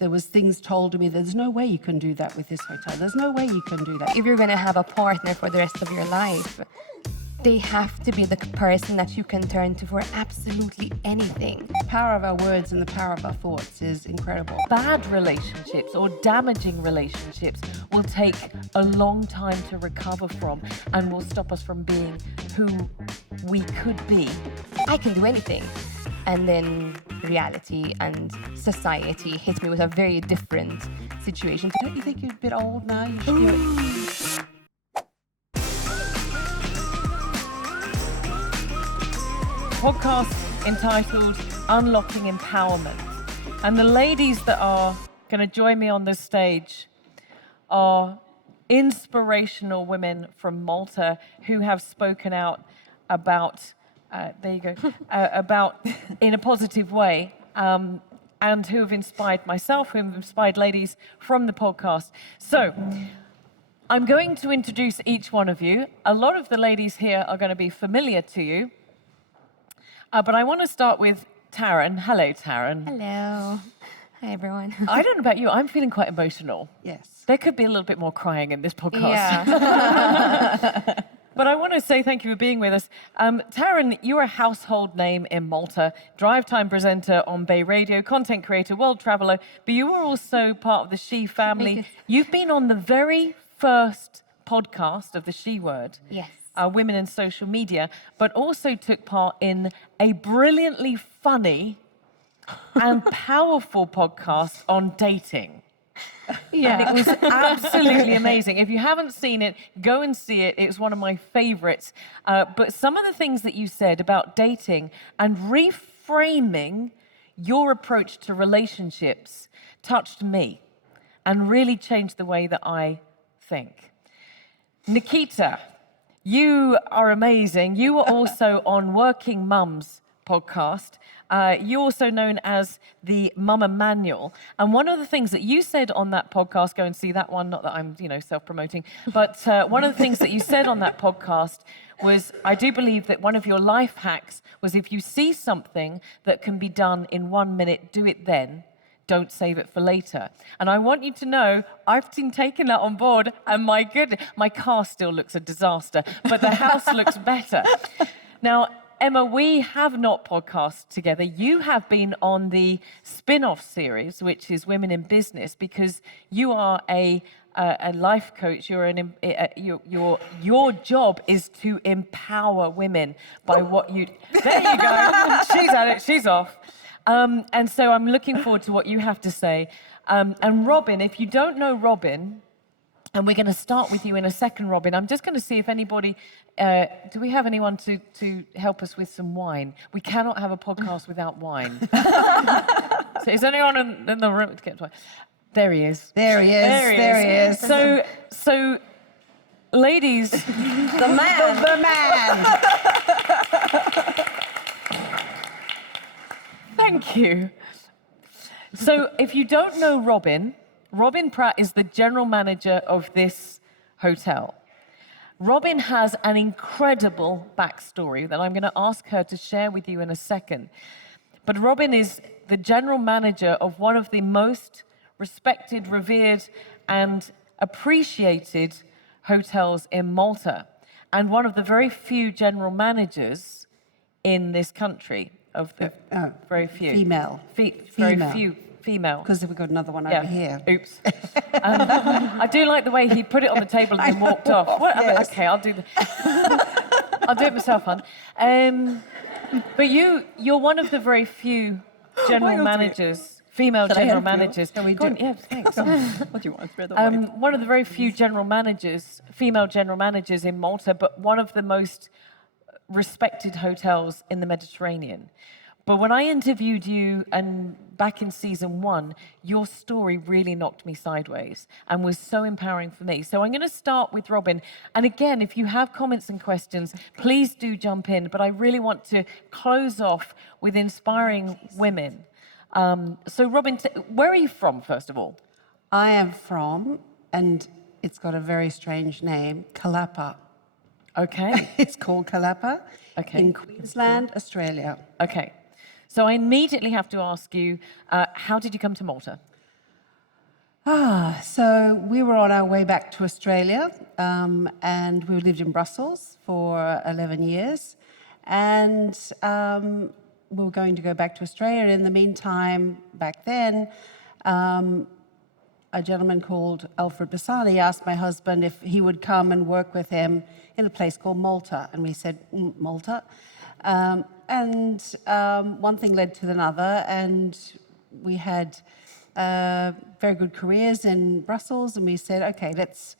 There was things told to me, there's no way you can do that with this hotel. There's no way you can do that. If you're going to have a partner for the rest of your life, they have to be the person that you can turn to for absolutely anything. The power of our words and the power of our thoughts is incredible. Bad relationships or damaging relationships will take a long time to recover from and will stop us from being who we could be. I can do anything. And then reality and society hit me with a very different situation. Don't you think you're a bit old now? You should do it. Podcast entitled Unlocking Empowerment. And the ladies that are going to join me on this stage are inspirational women from Malta who have spoken out about, about in a positive way, and who have inspired myself, who have inspired ladies from the podcast. So, I'm going to introduce each one of you. A lot of the ladies here are going to be familiar to you. But I want to start with Taryn. Hello, Taryn. Hello. Hi, everyone. I don't know about you, I'm feeling quite emotional. Yes. There could be a little bit more crying in this podcast. Yeah. But I want to say thank you for being with us. Taryn, you're a household name in Malta, drive time presenter on Bay Radio, content creator, world traveller, but you were also part of the She family. You've been on the very first podcast of the She Word. Yes. Women in Social Media, but also took part in a brilliantly funny and powerful podcast on dating. Yeah. And it was absolutely amazing. If you haven't seen it, go and see it. It's one of my favorites. But some of the things that you said about dating and reframing your approach to relationships touched me and really changed the way that I think. Nakita, you are amazing. You were also on Working Mums podcast. You're also known as the Mama Manual. And one of the things that you said on that podcast, go and see that one, not that I'm, self-promoting, but one of the things that you said on that podcast was, I do believe that one of your life hacks was if you see something that can be done in 1 minute, do it then. Don't save it for later. And I want you to know, I've been taking that on board, and my goodness, my car still looks a disaster, but the house looks better. Now, Emma, we have not podcasted together. You have been on the spin-off series, which is Women in Business, because you are a life coach. Your job is to empower women by what you... There you go. She's at it. She's off. And so I'm looking forward to what you have to say. And Robyn, if you don't know Robyn, and we're going to start with you in a second, Robyn, I'm just going to see if anybody, do we have anyone to help us with some wine? We cannot have a podcast without wine. So is anyone in the room to get to wine? There he is. There he is. There he is. So ladies. The man. The man. Thank you. So if you don't know Robyn Pratt is the general manager of this hotel. Robyn has an incredible backstory that I'm going to ask her to share with you in a second. But Robyn is the general manager of one of the most respected, revered, and appreciated hotels in Malta, and one of the very few general managers in this country. Of the very few. Female. Very few female. Because we've got another one over here. Oops. I do like the way he put it on the table and then walked off. Yes. Okay, I'll do it myself, hon. But you're one of the very few general managers, female general managers. Can we do? Yeah, thanks. What do you want? Spread the wine. One of the very few general managers, female general managers in Malta, but one of the most respected hotels in the Mediterranean. But when I interviewed you and back in season 1, your story really knocked me sideways and was so empowering for me. So I'm going to start with Robyn. And again, if you have comments and questions, please do jump in. But I really want to close off with inspiring women. So Robyn, where are you from, first of all? I am from, and it's got a very strange name, Kalapa. Okay. It's called Kalapa in Queensland, Australia. Okay. So I immediately have to ask you, how did you come to Malta? So we were on our way back to Australia, and we lived in Brussels for 11 years. And we were going to go back to Australia. And in the meantime, back then, a gentleman called Attard Vassallo asked my husband if he would come and work with him in a place called Malta. And we said, Malta? One thing led to another, and we had very good careers in Brussels, and we said, okay, let's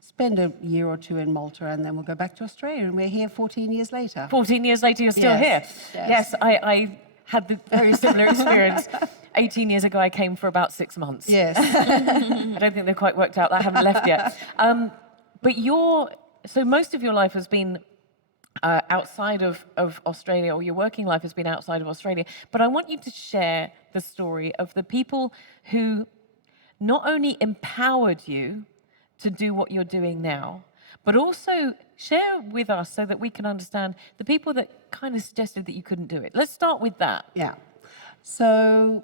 spend a year or two in Malta, and then we'll go back to Australia, and we're here 14 years later. 14 years later, you're still here. Yes. I had the very similar experience. 18 years ago, I came for about 6 months. Yes. I don't think they're quite worked out. I haven't left yet. But so most of your life has been outside of Australia, or your working life has been outside of Australia. But I want you to share the story of the people who not only empowered you to do what you're doing now, but also share with us so that we can understand the people that kind of suggested that you couldn't do it. Let's start with that. Yeah. So,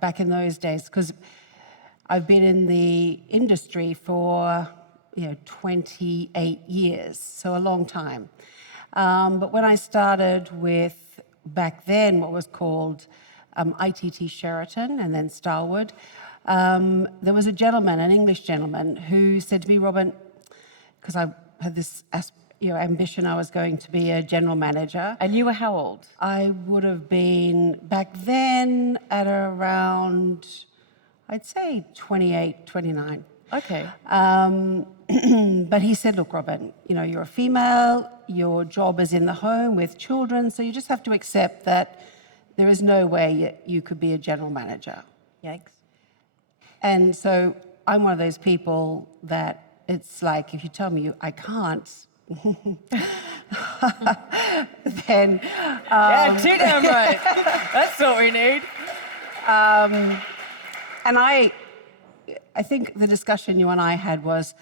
back in those days, because I've been in the industry for 28 years, so a long time. But when I started with, back then, what was called ITT Sheraton and then Starwood, there was a gentleman, an English gentleman, who said to me, Robyn, because I had this ambition, I was going to be a general manager. And you were how old? I would have been, back then, at around, I'd say 28, 29. Okay. But he said, look, Robyn, you're a female, your job is in the home with children, so you just have to accept that there is no way you could be a general manager. Yikes. And so I'm one of those people that it's like, if you tell me I can't, then... yeah, too damn right. That's what we need. And I think the discussion you and I had was,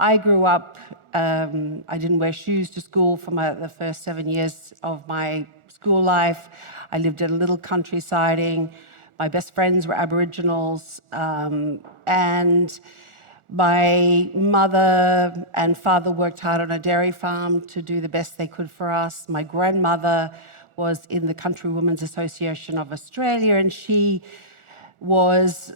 I grew up, I didn't wear shoes to school for the first 7 years of my school life. I lived in a little countryside. My best friends were Aboriginals, and my mother and father worked hard on a dairy farm to do the best they could for us. My grandmother was in the Country Women's Association of Australia, and she was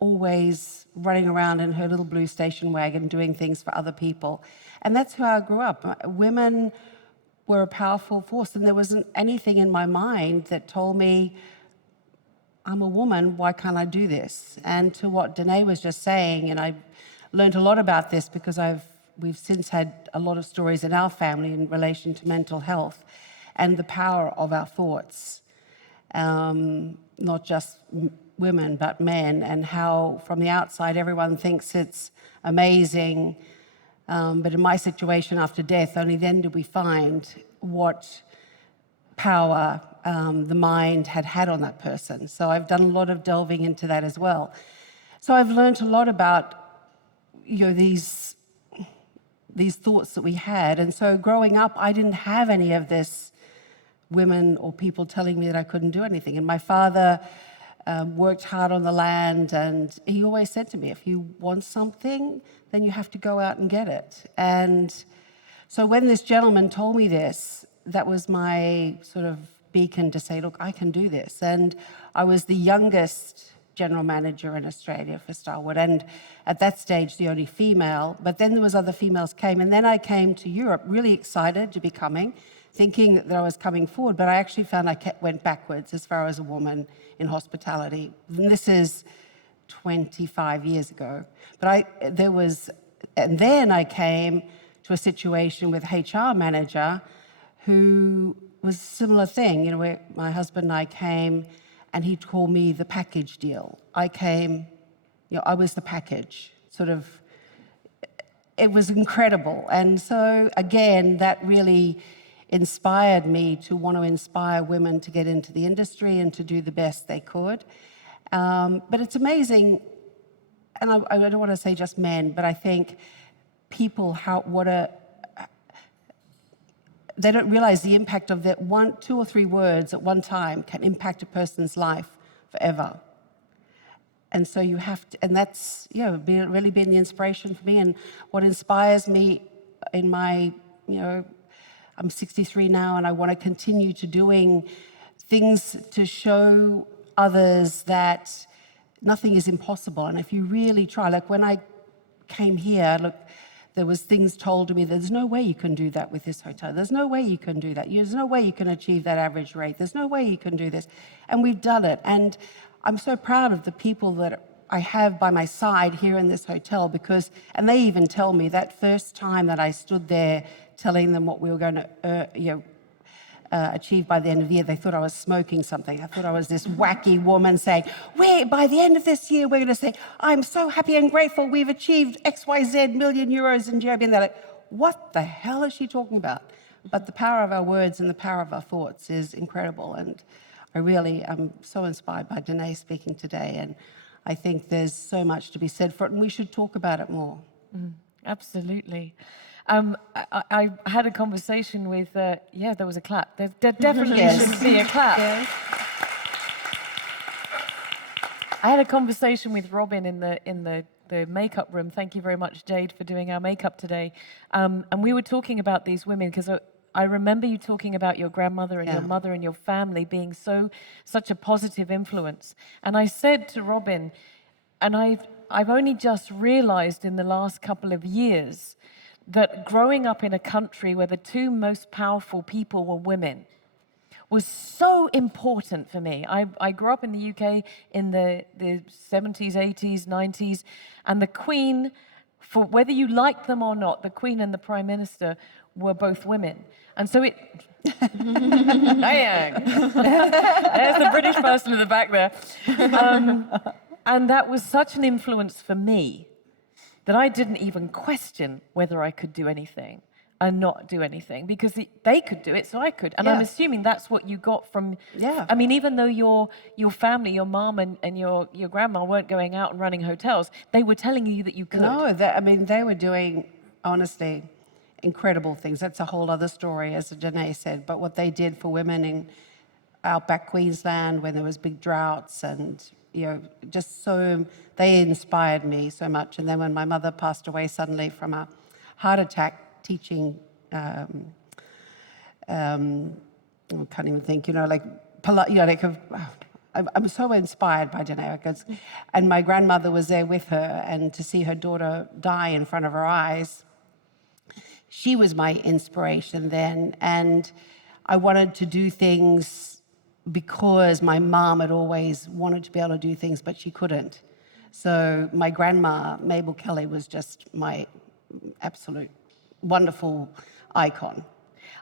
always running around in her little blue station wagon doing things for other people. And that's how I grew up. Women were a powerful force, and there wasn't anything in my mind that told me, I'm a woman, why can't I do this? And to what Danae was just saying, and I learned a lot about this because we've since had a lot of stories in our family in relation to mental health and the power of our thoughts, not just women, but men, and how from the outside everyone thinks it's amazing. But in my situation after death, only then did we find what power the mind had on that person. So I've done a lot of delving into that as well. So I've learned a lot about these thoughts that we had. And so growing up, I didn't have any of this women or people telling me that I couldn't do anything. And my father worked hard on the land, and he always said to me, if you want something, then you have to go out and get it. And so when this gentleman told me this, that was my sort of beacon to say, look, I can do this. And I was the youngest general manager in Australia for Starwood, and at that stage the only female, but then there was other females came, and then I came to Europe really excited to be coming, thinking that I was coming forward, but I actually found went backwards as far as a woman in hospitality. And this is 25 years ago. But and then I came to a situation with HR manager who was a similar thing, where my husband and I came, and he called me the package deal. I came, I was the package, sort of. It was incredible. And so, again, that really inspired me to want to inspire women to get into the industry and to do the best they could. But it's amazing, and I don't want to say just men, but I think people, they don't realize the impact of that two or three words at one time can impact a person's life forever. And so you have to, and that's, really been the inspiration for me. And what inspires me in my, I'm 63 now, and I want to continue to doing things to show others that nothing is impossible. And if you really try, like when I came here, look, there was things told to me, there's no way you can do that with this hotel. There's no way you can do that. There's no way you can achieve that average rate. There's no way you can do this. And we've done it. And I'm so proud of the people that I have by my side here in this hotel and they even tell me that first time that I stood there telling them what we were going to, achieve by the end of the year, they thought I was smoking something. I thought I was this wacky woman saying, by the end of this year, we're going to say, I'm so happy and grateful we've achieved XYZ million euros in GRB. And they're like, what the hell is she talking about? But the power of our words and the power of our thoughts is incredible. And I really am so inspired by Danae speaking today. And I think there's so much to be said for it, and we should talk about it more. Absolutely. I had a conversation with, there was a clap. There definitely should be a clap. Yes. I had a conversation with Robyn in the makeup room. Thank you very much, Jade, for doing our makeup today. And we were talking about these women because I remember you talking about your grandmother and your mother and your family being such a positive influence. And I said to Robyn, and I've only just realized in the last couple of years that growing up in a country where the two most powerful people were women was so important for me. I grew up in the UK in the 70s, 80s, 90s, and the Queen, for whether you liked them or not, the Queen and the Prime Minister were both women. And so it... There's the British person in the back there. And that was such an influence for me that I didn't even question whether I could do anything and not do anything, because they could do it, so I could. And I'm assuming that's what you got from... I mean, even though your family, your mom and your grandma weren't going out and running hotels, they were telling you that you could. No, they were doing, honestly, incredible things. That's a whole other story, as Danae said. But what they did for women in outback Queensland when there was big droughts and, just so, they inspired me so much. And then when my mother passed away suddenly from a heart attack teaching, I can't even think, I'm so inspired by Danae, and my grandmother was there with her, and to see her daughter die in front of her eyes, she was my inspiration then. And I wanted to do things because my mom had always wanted to be able to do things, but she couldn't. So my grandma, Mabel Kelly, was just my absolute wonderful icon.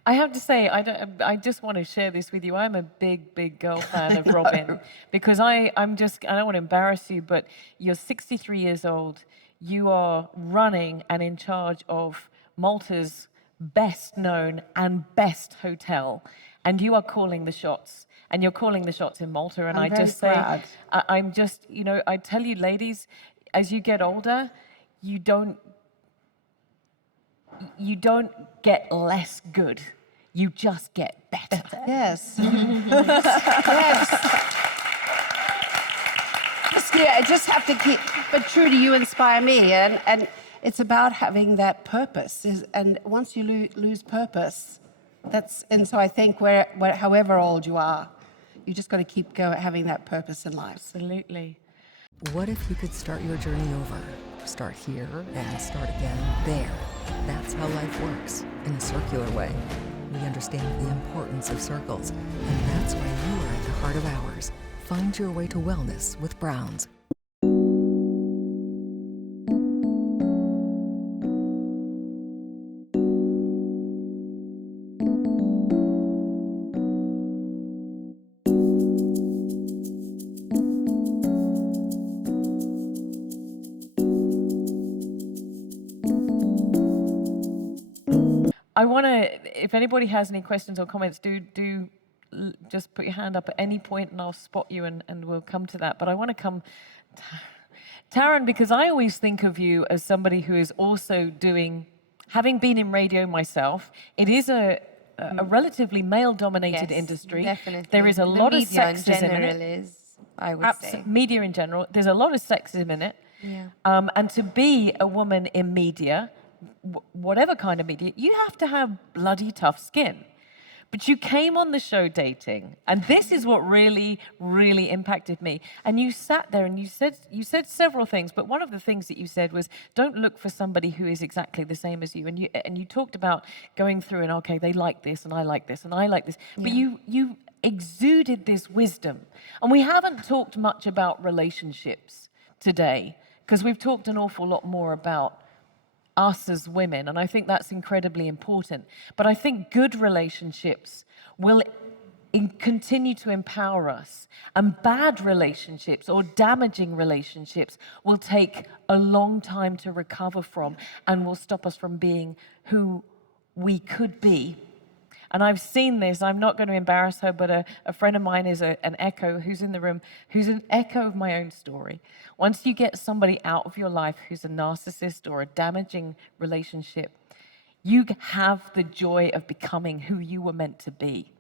I have to say, I just want to share this with you. I'm a big girl fan of Robyn, because I don't want to embarrass you, but you're 63 years old. You are running and in charge of Malta's best known and best hotel, and you are calling the shots. And you're calling the shots in Malta. And I'm I just proud. say, I'm just, I tell you, ladies, as you get older, you don't get less good. You just get better. Yes. Yes. I just have to keep, but Trudy, you inspire me, and it's about having that purpose. And once you lose purpose, and so I think however old you are, you just got to keep having that purpose in life. Absolutely. What if you could start your journey over? Start here and start again there. That's how life works, in a circular way. We understand the importance of circles, and that's why you are at the heart of ours. Find your way to wellness with Browns. I want to, if anybody has any questions or comments, do just put your hand up at any point and I'll spot you and we'll come to that. But I want to come, Taryn, because I always think of you as somebody who is also having been in radio myself, it is a a relatively male-dominated Yes, industry. definitely. There is a The lot of media in sexism in general it. is, I would say. Media in general, there's a lot of sexism in it. Yeah. And to be a woman in media, whatever kind of media, you have to have bloody tough skin. But you came on the show dating, and this is what really, really impacted me. And you sat there and you said several things, but one of the things that you said was, don't look for somebody who is exactly the same as you. And you talked about going through and, okay, they like this, and I like this, and I like this. But you exuded this wisdom. And we haven't talked much about relationships today, because we've talked an awful lot more about us as women, and I think that's incredibly important. But I think good relationships will continue to empower us, and bad relationships or damaging relationships will take a long time to recover from and will stop us from being who we could be. And I've seen this, I'm not going to embarrass her, but a friend of mine is an echo who's in the room, who's an echo of my own story. Once you get somebody out of your life who's a narcissist or a damaging relationship, you have the joy of becoming who you were meant to be.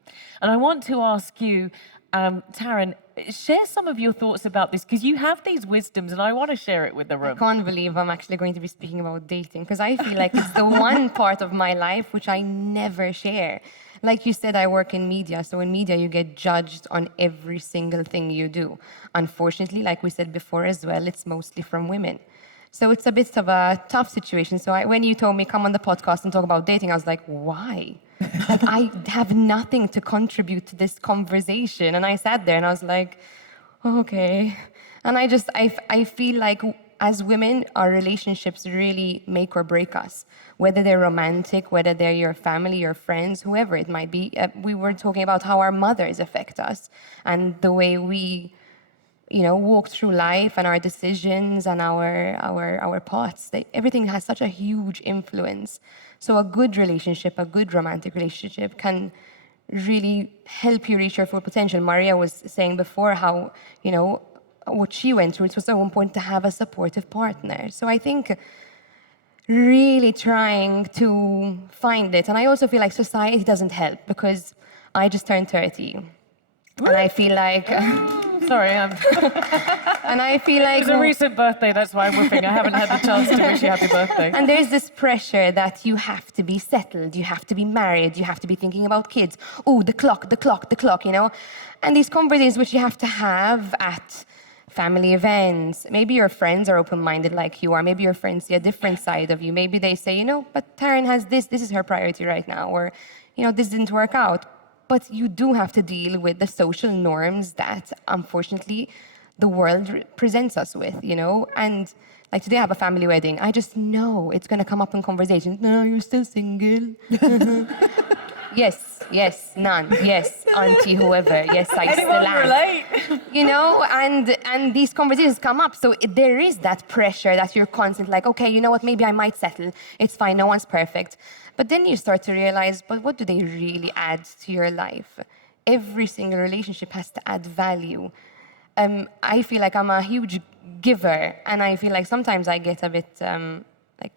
And I want to ask you, Taryn, share some of your thoughts about this, because you have these wisdoms and I want to share it with the room. I can't believe I'm actually going to be speaking about dating, because I feel like it's the one part of my life which I never share. Like you said, I work in media, so in media you get judged on every single thing you do. Unfortunately, like we said before as well, it's mostly from women. So it's a bit of a tough situation. So when you told me come on the podcast and talk about dating, I was like, why? Like, I have nothing to contribute to this conversation. And I sat there and I was like, okay. And I feel like as women, our relationships really make or break us. Whether they're romantic, whether they're your family, your friends, whoever it might be. We were talking about how our mothers affect us and the way we, walk through life and our decisions and our paths. Everything has such a huge influence. So a good relationship, a good romantic relationship can really help you reach your full potential. Maria was saying before how, what she went through, it was so important to have a supportive partner. So I think really trying to find it. And I also feel like society doesn't help, because I just turned 30. And I feel like... Sorry, and I feel like... It was a recent birthday, that's why I'm whooping. I haven't had the chance to wish you happy birthday. And there's this pressure that you have to be settled, you have to be married, you have to be thinking about kids. Oh, the clock, And these conversations which you have to have at family events. Maybe your friends are open-minded like you are. Maybe your friends see a different side of you. Maybe they say, but Taryn has this is her priority right now. Or, this didn't work out. But you do have to deal with the social norms that, unfortunately, the world presents us with, And like today I have a family wedding. I just know it's going to come up in conversation. No, you're still single. Yes, none. Yes, auntie, whoever. Yes, I still am. Relate? And these conversations come up. So there is that pressure that you're constantly like, okay, you know what, maybe I might settle. It's fine, no one's perfect. But then you start to realize, but what do they really add to your life? Every single relationship has to add value. I feel like I'm a huge giver, and I feel like sometimes I get a bit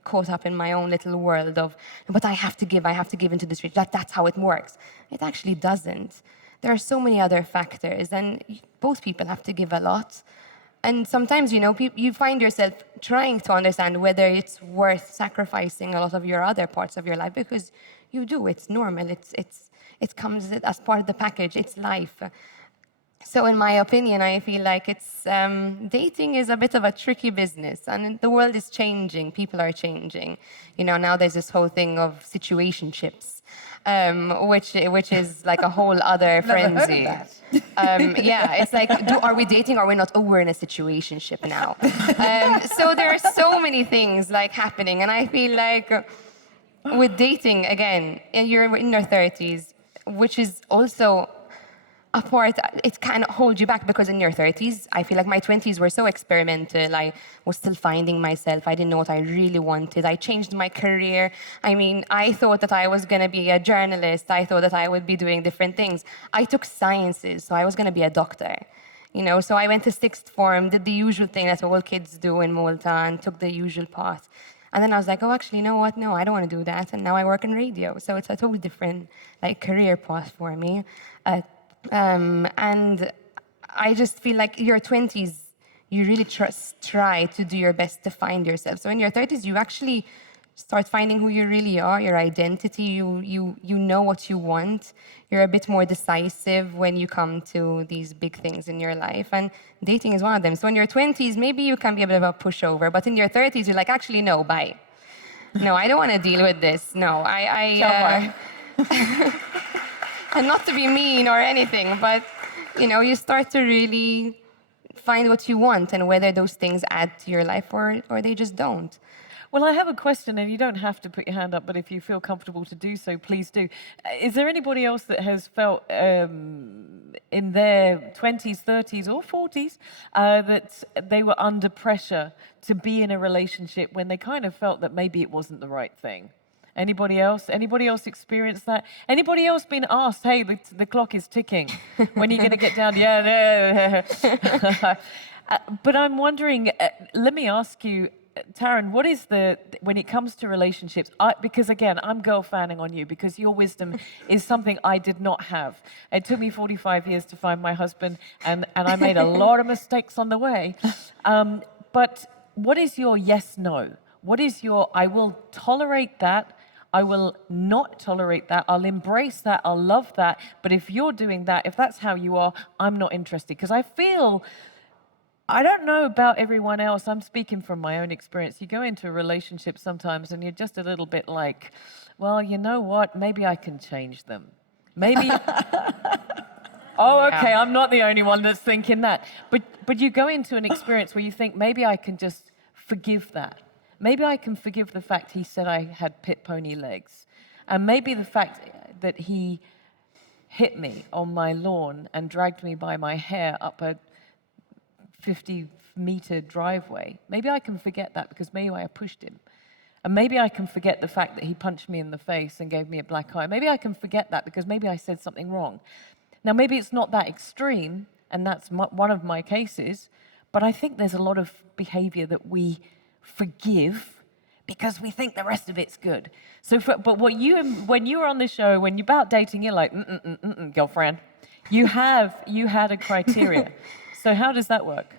caught up in my own little world of, but I have to give into this relationship. That's how it works. It actually doesn't. There are so many other factors, and both people have to give a lot. And sometimes, you find yourself trying to understand whether it's worth sacrificing a lot of your other parts of your life, because you do. It's normal. It comes as part of the package. It's life. So in my opinion, I feel like it's dating is a bit of a tricky business, and the world is changing. People are changing. Now there's this whole thing of situationships, which is like a whole other frenzy. It's like, are we dating? Or are we not? Oh, we're in a situationship now. So there are so many things happening, and I feel like with dating again, you're in your 30s, which is also a part, it can hold you back, because in your 30s, I feel like my 20s were so experimental. I was still finding myself. I didn't know what I really wanted. I changed my career. I thought that I was going to be a journalist. I thought that I would be doing different things. I took sciences, so I was going to be a doctor. So I went to sixth form, did the usual thing that all kids do in Malta, and took the usual path. And then I was like, oh, actually, you know what? No, I don't want to do that. And now I work in radio. So it's a totally different like career path for me. And I just feel like your 20s, you really try to do your best to find yourself. So in your 30s, you actually start finding who you really are, your identity. You know what you want. You're a bit more decisive when you come to these big things in your life. And dating is one of them. So in your 20s, maybe you can be a bit of a pushover. But in your 30s, you're like, actually, no, bye. No, I don't want to deal with this. No, and not to be mean or anything, but you start to really find what you want and whether those things add to your life or they just don't. Well, I have a question, and you don't have to put your hand up, but if you feel comfortable to do so, please do. Is there anybody else that has felt in their 20s, 30s, or 40s that they were under pressure to be in a relationship when they kind of felt that maybe it wasn't the right thing? Anybody else? Anybody else experienced that? Anybody else been asked, hey, the clock is ticking. When are you going to get down? Yeah. But I'm wondering, let me ask you, Taryn, what is when it comes to relationships, because again, I'm girl fanning on you because your wisdom is something I did not have. It took me 45 years to find my husband, and I made a lot of mistakes on the way. But what is your yes, no? What is your, I will tolerate that, I will not tolerate that, I'll embrace that, I'll love that, but if you're doing that, if that's how you are, I'm not interested. Because I don't know about everyone else, I'm speaking from my own experience. You go into a relationship sometimes and you're just a little bit like, well, you know what, maybe I can change them. Maybe, oh, okay, Yeah. I'm not the only one that's thinking that. But you go into an experience where you think, maybe I can just forgive that. Maybe I can forgive the fact he said I had pit pony legs. And maybe the fact that he hit me on my lawn and dragged me by my hair up a 50-meter driveway. Maybe I can forget that because maybe I pushed him. And maybe I can forget the fact that he punched me in the face and gave me a black eye. Maybe I can forget that because maybe I said something wrong. Now, maybe it's not that extreme, and that's one of my cases, but I think there's a lot of behavior that we forgive because we think the rest of it's good. So, but when you were on this show, when you're about dating, you're like, girlfriend. You had a criteria. So how does that work?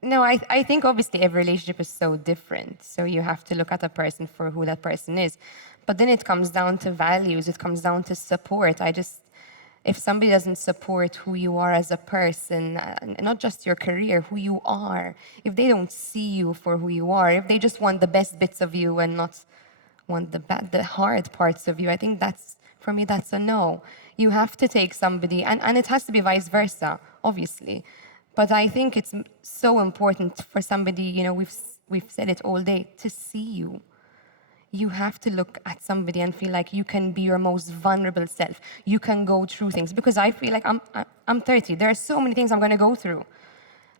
No, I think obviously every relationship is so different. So you have to look at a person for who that person is. But then it comes down to values. It comes down to support. If somebody doesn't support who you are as a person, not just your career, who you are, if they don't see you for who you are, if they just want the best bits of you and not want the hard parts of you, I think for me, that's a no. You have to take somebody, and it has to be vice versa, obviously. But I think it's so important for somebody, we've said it all day, to see you. You have to look at somebody and feel like you can be your most vulnerable self. You can go through things. Because I feel like I'm 30. There are so many things I'm going to go through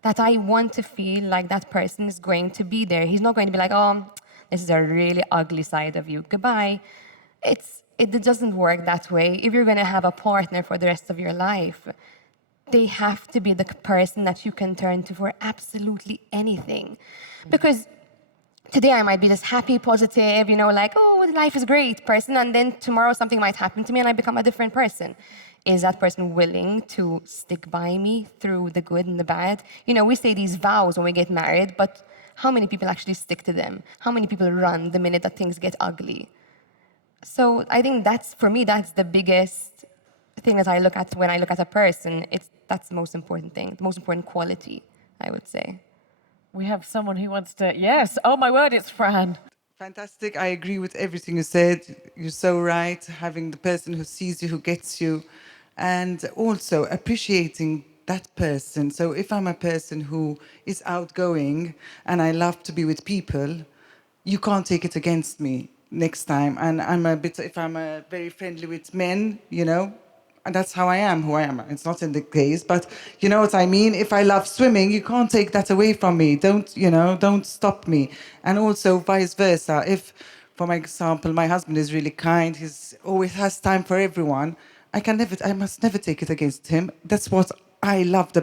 that I want to feel like that person is going to be there. He's not going to be like, oh, this is a really ugly side of you. Goodbye. It doesn't work that way. If you're going to have a partner for the rest of your life, they have to be the person that you can turn to for absolutely anything. Because today I might be this happy, positive, like, oh, life is great person, and then tomorrow something might happen to me and I become a different person. Is that person willing to stick by me through the good and the bad? We say these vows when we get married, but how many people actually stick to them? How many people run the minute that things get ugly? So I think for me, that's the biggest thing that I look at when I look at a person. That's the most important thing, the most important quality, I would say. We have someone who wants to, yes. Oh my word, it's Fran. Fantastic. I agree with everything you said. You're so right. Having the person who sees you, who gets you, and also appreciating that person. So if I'm a person who is outgoing and I love to be with people, you can't take it against me next time. And if I'm very friendly with men, and that's how I am, who I am. It's not in the case, but you know what I mean? If I love swimming, you can't take that away from me. Don't stop me. And also vice versa. If, for my example, my husband is really kind, he always has time for everyone, I must never take it against him. That's what I love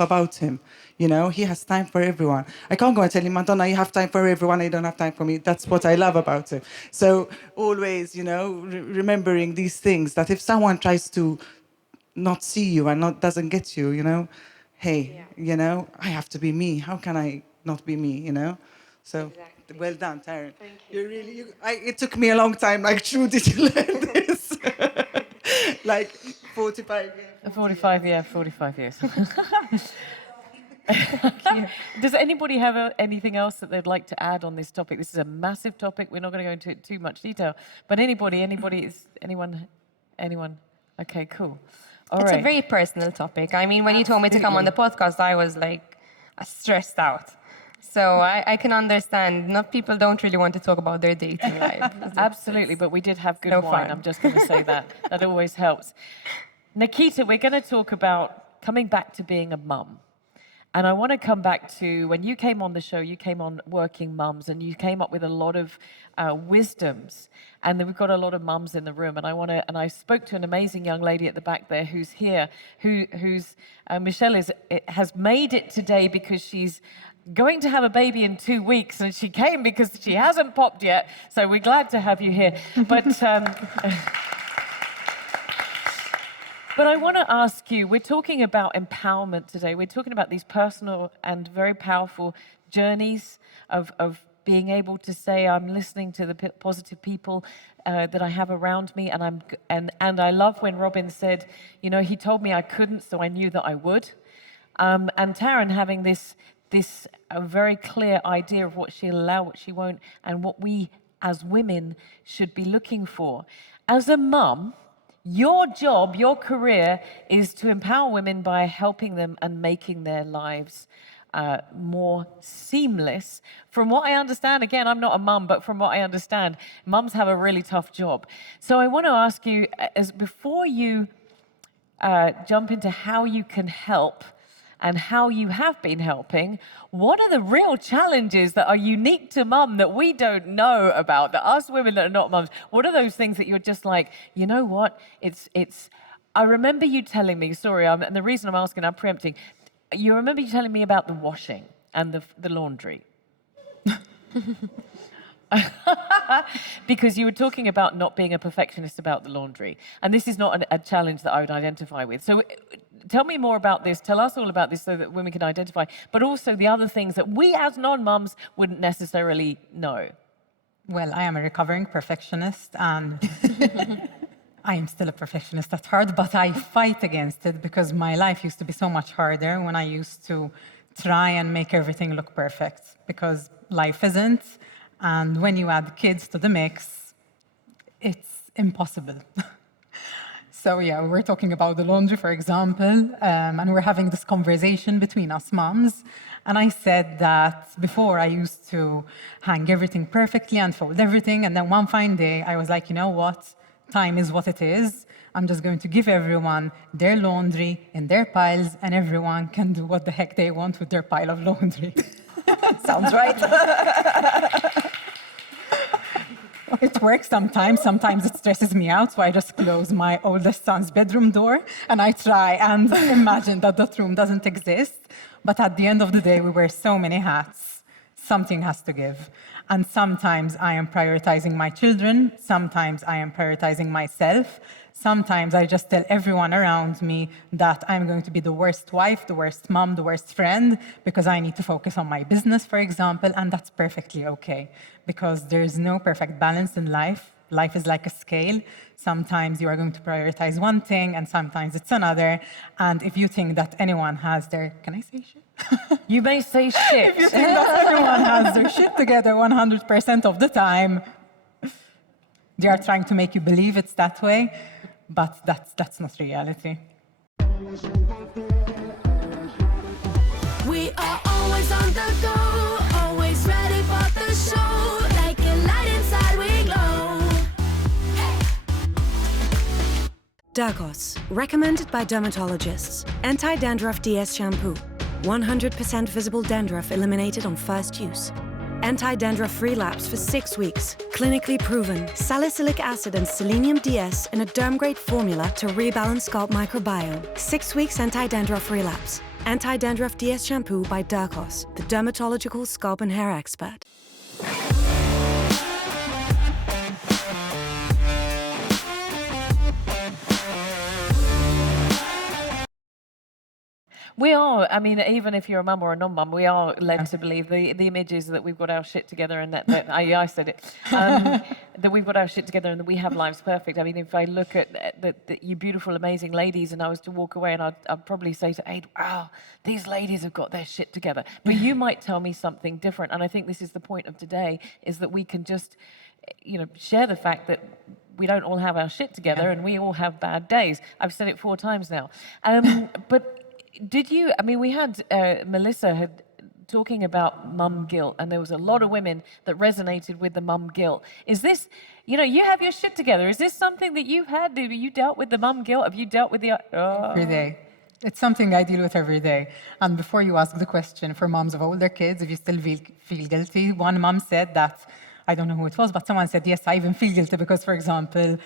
about him. You know, he has time for everyone. I can't go and tell him, Madonna, you have time for everyone, I don't have time for me. That's what I love about him. So always, you know, remembering these things, that if someone tries to not see you and doesn't get you, you know, hey, you know, I have to be me. How can I not be me, you know? So well done, Taryn. Thank you. It took me a long time, like Trudy, to learn this. Like 45 years. 45 years. Does anybody have anything else that they'd like to add on this topic? This is a massive topic. We're not going to go into too much detail. But anyone? Okay, cool. All It's right. a very personal topic. I mean, when you told me to come on the podcast, I was like stressed out. So I can understand. People don't really want to talk about their dating life. Absolutely, but we did have good No wine. fun. I'm just going to say that. That always helps. Nakita, we're going to talk about coming back to being a mum. And I want to come back to when you came on the show, you came on Working Mums, and you came up with a lot of wisdoms. And then we've got a lot of mums in the room. And I spoke to an amazing young lady at the back there who's here, who's Michelle has made it today because she's going to have a baby in 2 weeks, and she came because she hasn't popped yet. So we're glad to have you here. But I want to ask you, we're talking about empowerment today. We're talking about these personal and very powerful journeys of being able to say, I'm listening to the positive people that I have around me. And I love when Robyn said, you know, he told me I couldn't, so I knew that I would. And Taryn having this a very clear idea of what she'll allow, what she won't, and what we as women should be looking for. As a mum, your job, your career is to empower women by helping them and making their lives more seamless. From what I understand, again, I'm not a mum, but from what I understand, mums have a really tough job. So I want to ask you, before you jump into how you can help and how you have been helping, what are the real challenges that are unique to mum that we don't know about, that us women that are not mums, what are those things that you're just like, you know what, I remember you telling me, and the reason I'm asking, I'm preempting, you remember you telling me about the washing and the laundry. Because you were talking about not being a perfectionist about the laundry. And this is not a challenge that I would identify with. So tell me more about this. Tell us all about this so that women can identify. But also the other things that we as non-mums wouldn't necessarily know. Well, I am a recovering perfectionist, and I am still a perfectionist at heart, but I fight against it because my life used to be so much harder when I used to try and make everything look perfect, because life isn't. And when you add kids to the mix, it's impossible. So yeah, we're talking about the laundry, for example, and we're having this conversation between us moms. And I said that before I used to hang everything perfectly and fold everything. And then one fine day, I was like, you know what? Time is what it is. I'm just going to give everyone their laundry in their piles, and everyone can do what the heck they want with their pile of laundry. Sounds right. It works sometimes. Sometimes it stresses me out, so I just close my oldest son's bedroom door and I try and imagine that that room doesn't exist. But at the end of the day, we wear so many hats. Something has to give. And sometimes I am prioritizing my children. Sometimes I am prioritizing myself. Sometimes I just tell everyone around me that I'm going to be the worst wife, the worst mom, the worst friend, because I need to focus on my business, for example, and that's perfectly okay, because there's no perfect balance in life. Life is like a scale. Sometimes you are going to prioritize one thing, and sometimes it's another. And if you think that anyone has their, can I say shit? You may say shit. If you think that everyone has their shit together 100% of the time, they are trying to make you believe it's that way, but that's not reality. We are always on the go, always ready for the show. Like a light inside we glow. Darkos, recommended by dermatologists. Anti-dandruff DS shampoo. 100% visible dandruff eliminated on first use. anti-dandruff relapse for 6 weeks. Clinically proven. Salicylic acid and selenium DS in a derm-grade formula to rebalance scalp microbiome. 6 weeks anti-dandruff relapse. Anti-dandruff DS shampoo by Darkos, the dermatological scalp and hair expert. We are, I mean, even if you're a mum or a non-mum, we are led to believe the images that we've got our shit together and that I said it, that we've got our shit together and that we have lives perfect. I mean, if I look at you beautiful, amazing ladies and I was to walk away and I'd probably say to Aid, wow, these ladies have got their shit together. But you might tell me something different. And I think this is the point of today, is that we can just, you know, share the fact that we don't all have our shit together and we all have bad days. I've said it 4 times now. But did you, I mean, we had Melissa talking about mum guilt, and there was a lot of women that resonated with the mum guilt. Is this, you know, you have your shit together. Is this something that you've had? Have you dealt with the mum guilt? Have you dealt with the... Every day. It's something I deal with every day. And before you ask the question, for moms of older kids, if you still feel guilty, one mom said that, I don't know who it was, but someone said, yes, I even feel guilty because, for example,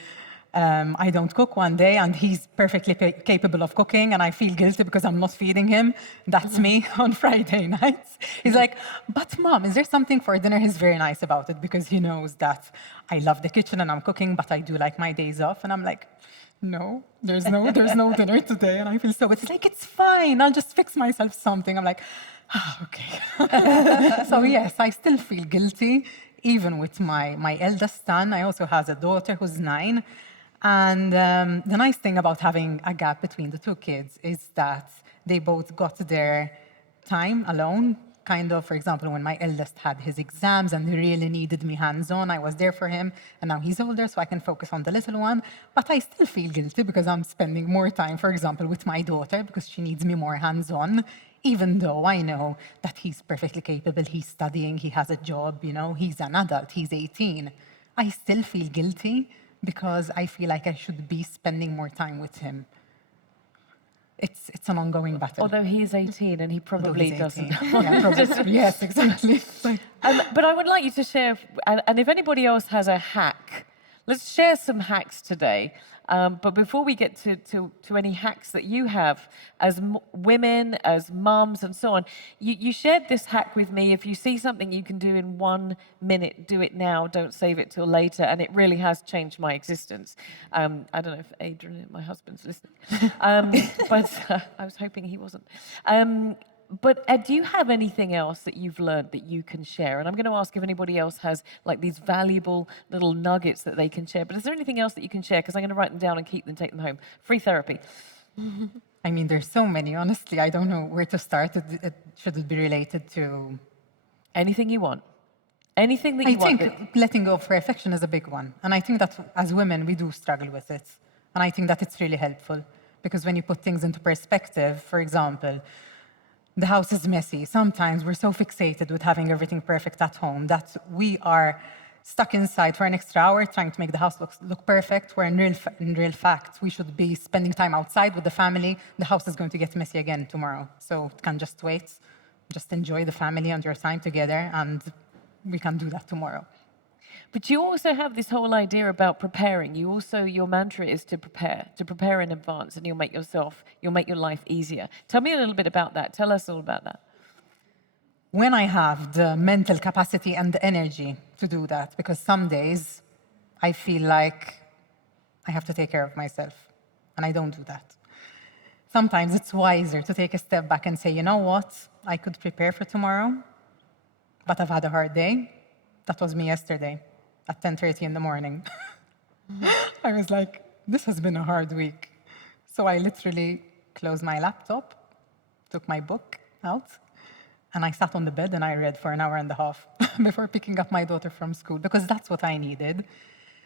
I don't cook one day and he's perfectly capable of cooking and I feel guilty because I'm not feeding him. That's me on Friday nights. He's like, but mom, is there something for dinner? He's very nice about it because he knows that I love the kitchen and I'm cooking, but I do like my days off. And I'm like, no, there's no dinner today. And I feel so, it's like, it's fine. I'll just fix myself something. I'm like, okay. So yes, I still feel guilty, even with my eldest son. I also have a daughter who's 9. And the nice thing about having a gap between the 2 kids is that they both got their time alone. Kind of, for example, when my eldest had his exams and he really needed me hands-on, I was there for him. And now he's older, so I can focus on the little one. But I still feel guilty because I'm spending more time, for example, with my daughter because she needs me more hands-on, even though I know that he's perfectly capable, he's studying, he has a job, you know, he's an adult, he's 18. I still feel guilty because I feel like I should be spending more time with him. It's an ongoing battle. Although he's 18 and he probably doesn't. Yeah, probably. Yes, exactly. But I would like you to share, and if anybody else has a hack, let's share some hacks today. But before we get to any hacks that you have as women, as mums and so on, you shared this hack with me. If you see something you can do in 1 minute, do it now, don't save it till later. And it really has changed my existence. I don't know if Adrian, my husband's listening, but I was hoping he wasn't. But do you have anything else that you've learned that you can share? And I'm going to ask if anybody else has like these valuable little nuggets that they can share. But is there anything else that you can share? Because I'm going to write them down and keep them, take them home. Free therapy. I mean, there's so many. Honestly, I don't know where to start. Should it be related to... Anything you want. Anything that you want. I think letting go of perfection is a big one. And I think that as women, we do struggle with it. And I think that it's really helpful. Because when you put things into perspective, for example, the house is messy. Sometimes we're so fixated with having everything perfect at home that we are stuck inside for an extra hour trying to make the house look perfect, where in real fact, we should be spending time outside with the family. The house is going to get messy again tomorrow, so it can just wait. Just enjoy the family and your time together, and we can do that tomorrow. But you also have this whole idea about preparing. Your mantra is to prepare in advance, and you'll make your life easier. Tell me a little bit about that. Tell us all about that. When I have the mental capacity and the energy to do that, because some days I feel like I have to take care of myself, and I don't do that. Sometimes it's wiser to take a step back and say, you know what? I could prepare for tomorrow, but I've had a hard day. That was me yesterday at 10:30 in the morning. I was like, this has been a hard week. So I literally closed my laptop, took my book out, and I sat on the bed and I read for an hour and a half before picking up my daughter from school, because that's what I needed.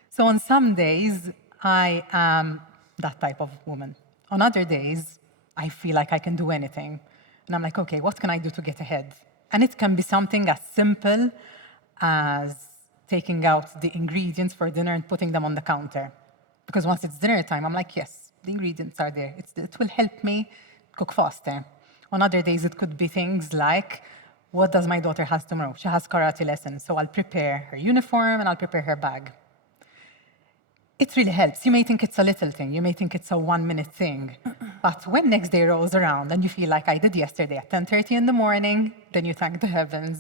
So on some days, I am that type of woman. On other days, I feel like I can do anything. And I'm like, okay, what can I do to get ahead? And it can be something as simple as taking out the ingredients for dinner and putting them on the counter. Because once it's dinner time, I'm like, yes, the ingredients are there. It will help me cook faster. On other days, it could be things like what does my daughter have tomorrow? She has karate lessons, so I'll prepare her uniform and I'll prepare her bag. It really helps. You may think it's a little thing. You may think it's a 1-minute thing. But when next day rolls around and you feel like I did yesterday at 10:30 in the morning, then you thank the heavens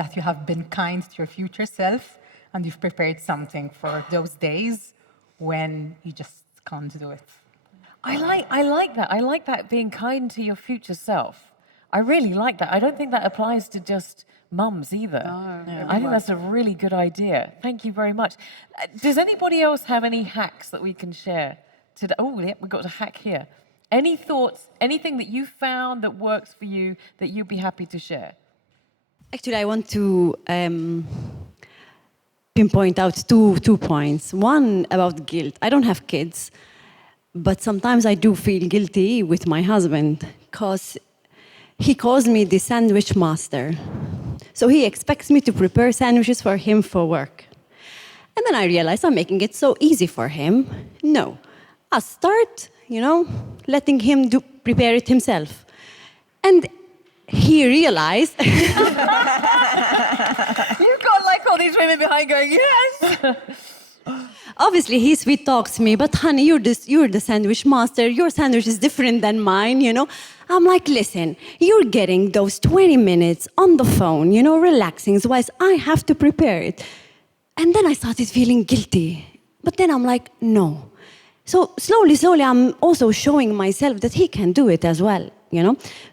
that you have been kind to your future self and you've prepared something for those days when you just can't do it. I like that. I like that, being kind to your future self. I really like that. I don't think that applies to just mums either. No, I think that's a really good idea. Thank you very much. Does anybody else have any hacks that we can share today? Oh, yeah, we've got a hack here. Any thoughts, anything that you found that works for you that you'd be happy to share? Actually, I want to pinpoint out two points. One, about guilt. I don't have kids, but sometimes I do feel guilty with my husband because he calls me the sandwich master. So he expects me to prepare sandwiches for him for work. And then I realize I'm making it so easy for him. No, I'll start, letting him prepare it himself. And he realized... You've got like all these women behind going, yes! Obviously, he sweet talks me, but honey, you're the sandwich master. Your sandwich is different than mine, I'm like, listen, you're getting those 20 minutes on the phone, relaxing, whilst I have to prepare it. And then I started feeling guilty. But then I'm like, no. So slowly, I'm also showing myself that he can do it as well,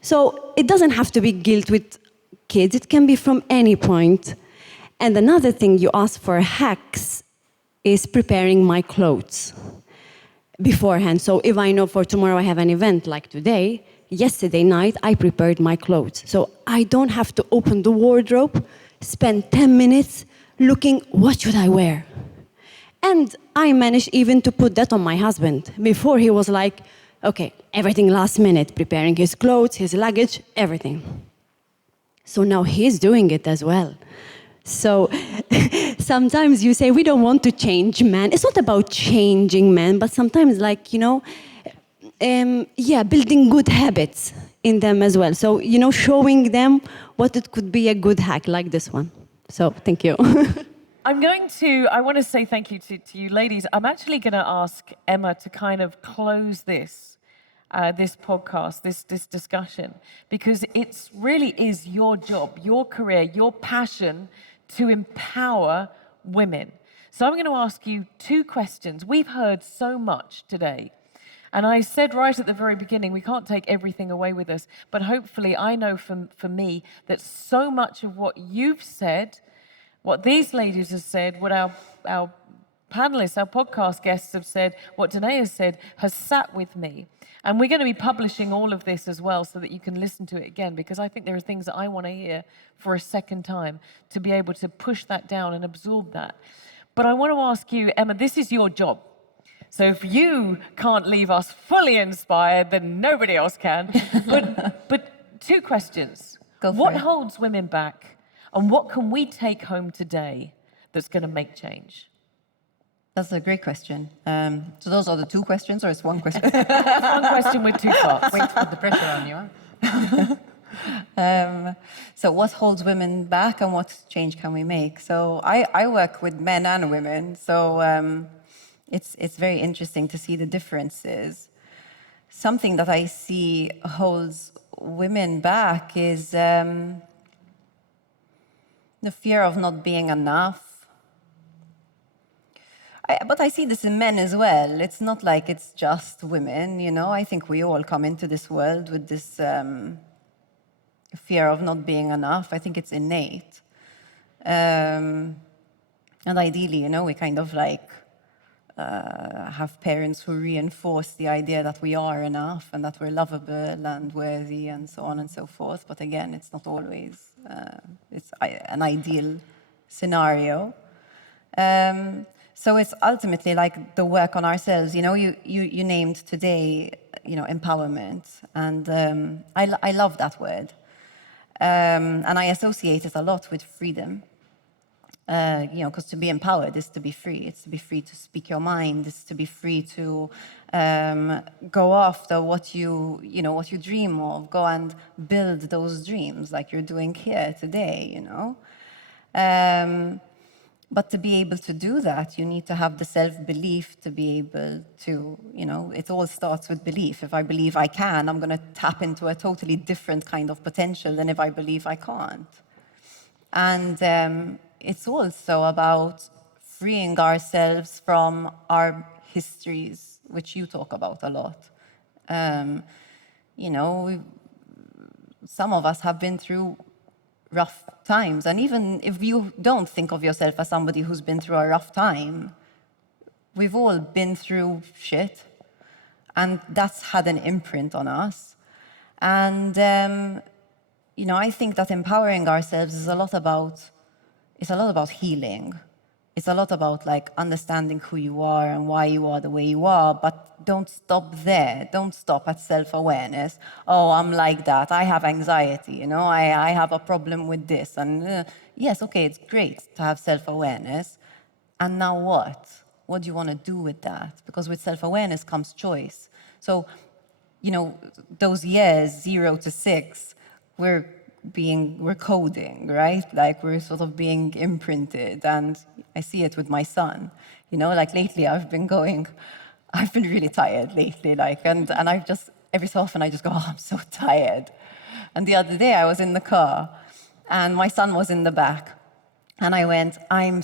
So it doesn't have to be guilt with kids. It can be from any point. And another thing you asked for hacks is preparing my clothes beforehand. So if I know for tomorrow I have an event like today, yesterday night I prepared my clothes. So I don't have to open the wardrobe, spend 10 minutes looking, what should I wear? And I managed even to put that on my husband. Before he was like, okay, everything last minute, preparing his clothes, his luggage, everything. So now he's doing it as well. So sometimes you say, we don't want to change men. It's not about changing men, but sometimes building good habits in them as well. So, showing them what it could be a good hack like this one. So thank you. I want to say thank you to you ladies. I'm actually going to ask Emma to kind of close this podcast, this discussion, because it really is your job, your career, your passion to empower women. So I'm going to ask you 2 questions. We've heard so much today. And I said right at the very beginning, we can't take everything away with us, but hopefully I know for me that so much of what you've said, what these ladies have said, what our panelists, our podcast guests have said, what Danae has said, has sat with me. And we're going to be publishing all of this as well so that you can listen to it again, because I think there are things that I want to hear for a second time to be able to push that down and absorb that. But I want to ask you, Emma, this is your job. So if you can't leave us fully inspired, then nobody else can. But 2 questions. What holds women back, and what can we take home today that's going to make change? That's a great question. So those are the 2 questions, or it's 1 question? One question with 2 parts. Wait to put the pressure on you. Huh? So what holds women back and what change can we make? So I work with men and women, so it's very interesting to see the differences. Something that I see holds women back is the fear of not being enough. But I see this in men as well. It's not like it's just women, I think we all come into this world with this fear of not being enough. I think it's innate. And ideally, we kind of have parents who reinforce the idea that we are enough and that we're lovable and worthy and so on and so forth. But again, it's not always an ideal scenario. So it's ultimately like the work on ourselves. You named today, empowerment, and I love that word, and I associate it a lot with freedom. Because to be empowered is to be free. It's to be free to speak your mind. It's to be free to go after what you dream of. Go and build those dreams like you're doing here today, But to be able to do that, you need to have the self-belief to be able to, it all starts with belief. If I believe I can, I'm going to tap into a totally different kind of potential than if I believe I can't. And it's also about freeing ourselves from our histories, which you talk about a lot. Some of us have been through rough times. And even if you don't think of yourself as somebody who's been through a rough time, we've all been through shit. And that's had an imprint on us. And, I think that empowering ourselves is a lot about healing. It's a lot about understanding who you are and why you are the way you are, but don't stop there. Don't stop at self-awareness. Oh, I'm like that. I have anxiety, I have a problem with this. And yes, okay, it's great to have self-awareness. And now what? What do you want to do with that? Because with self-awareness comes choice. So, those years, 0 to 6, we're coding, right? We're sort of being imprinted. And I see it with my son. Lately I've been really tired lately, and I've just, every so often I just go, oh, I'm so tired. And the other day I was in the car and my son was in the back and I went, and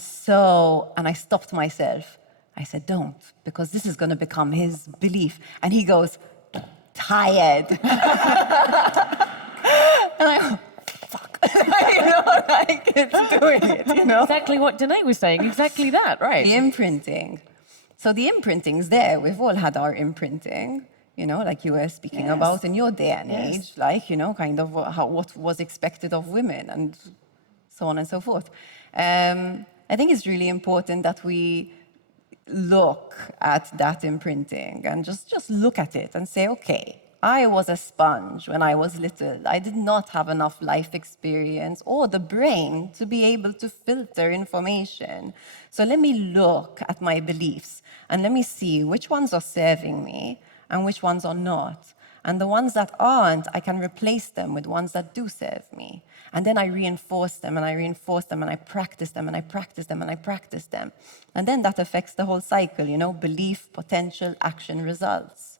I stopped myself. I said, don't, because this is going to become his belief. And he goes, tired. And I fuck. It's doing it, Exactly what Danae was saying, exactly that, right? The imprinting. So the imprinting's there. We've all had our imprinting, like you were speaking about in your day and age, kind of what was expected of women and so on and so forth. I think it's really important that we look at that imprinting and just look at it and say, okay, I was a sponge when I was little. I did not have enough life experience or the brain to be able to filter information. So let me look at my beliefs and let me see which ones are serving me and which ones are not. And the ones that aren't, I can replace them with ones that do serve me. And then I reinforce them and I reinforce them and I practice them and I practice them and I practice them. And then that affects the whole cycle, belief, potential, action, results.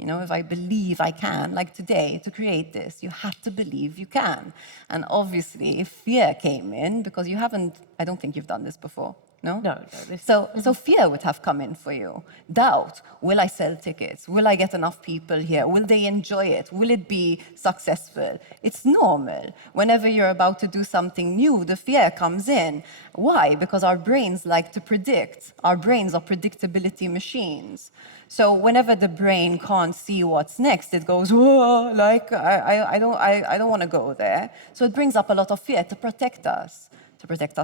If I believe I can, like today, to create this, you have to believe you can. And obviously, if fear came in, because I don't think you've done this before, no? No. So fear would have come in for you. Doubt, will I sell tickets? Will I get enough people here? Will they enjoy it? Will it be successful? It's normal. Whenever you're about to do something new, the fear comes in. Why? Because our brains like to predict. Our brains are predictability machines. So whenever the brain can't see what's next, it goes, whoa, I don't want to go there. So it brings up a lot of fear to protect us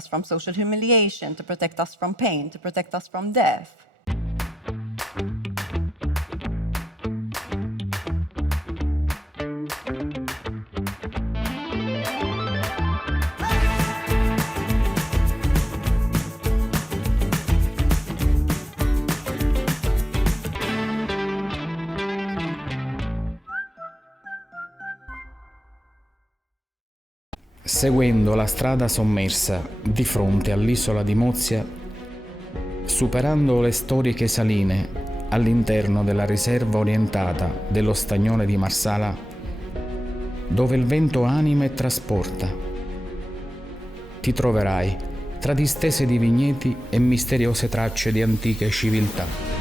from social humiliation, to protect us from pain, to protect us from death. Seguendo la strada sommersa di fronte all'isola di Mozia, superando le storiche saline all'interno della riserva orientata dello Stagnone di Marsala, dove il vento anima e trasporta, ti troverai tra distese di vigneti e misteriose tracce di antiche civiltà.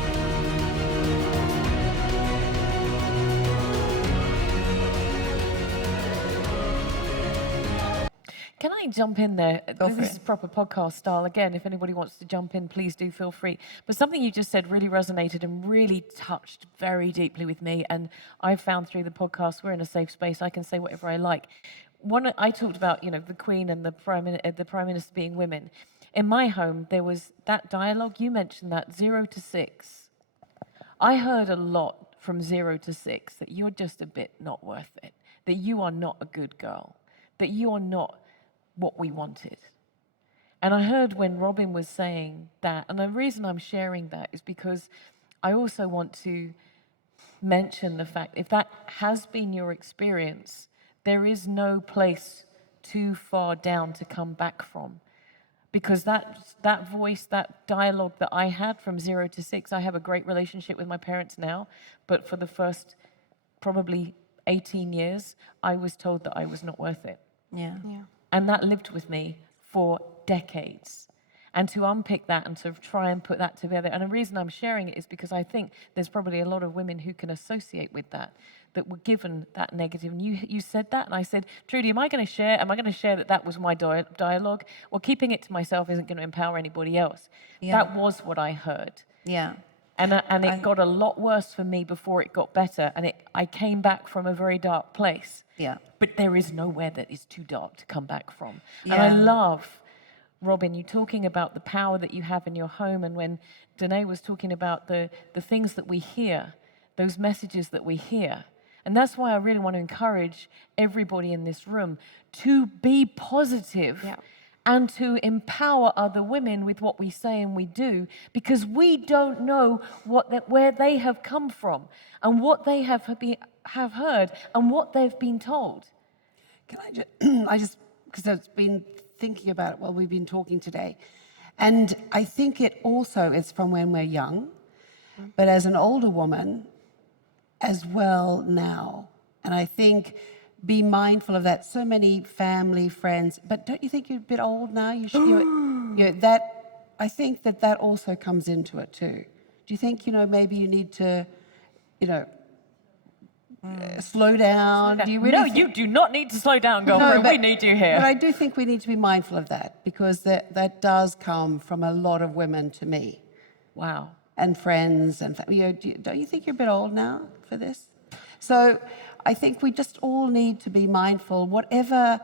Can I jump in there? Go for This it. is proper podcast style. Again, if anybody wants to jump in, please do feel free. But something you just said really resonated and really touched very deeply with me. And I found through the podcast, we're in a safe space. I can say whatever I like. I talked about, the Queen and the Prime Minister being women. In my home, there was that dialogue. You mentioned that 0 to 6. I heard a lot from 0 to 6 that you're just a bit not worth it, that you are not a good girl, that you are not what we wanted. And I heard when Robyn was saying that, and the reason I'm sharing that is because I also want to mention the fact, if that has been your experience, there is no place too far down to come back from. Because that voice, that dialogue that I had from 0 to 6, I have a great relationship with my parents now, but for the first probably 18 years, I was told that I was not worth it. Yeah. And that lived with me for decades. And to unpick that and to try and put that together. And the reason I'm sharing it is because I think there's probably a lot of women who can associate with that were given that negative. And you said that, and I said, Trudy, am I going to share that was my dialogue? Well, keeping it to myself isn't going to empower anybody else. Yeah. That was what I heard. Yeah. And it got a lot worse for me before it got better. And I came back from a very dark place. Yeah. But there is nowhere that is too dark to come back from. Yeah. And I love, Robyn, you talking about the power that you have in your home. And when Danae was talking about the things that we hear, those messages that we hear. And that's why I really want to encourage everybody in this room to be positive. Yeah. And to empower other women with what we say and we do, because we don't know where they have come from and what they have heard and what they've been told. Can I just, because I've been thinking about it while we've been talking today, and I think it also is from when we're young, but as an older woman as well now, and I think be mindful of that. So many family, friends, but don't you think you're a bit old now? You should, that, I think that also comes into it too. Do you think, maybe you need to, slow down? Do you really no, you do not need to slow down, girlfriend. We need you here. But I do think we need to be mindful of that, because that does come from a lot of women to me. Wow. And friends, and don't you think you're a bit old now for this? So I think we just all need to be mindful, whatever,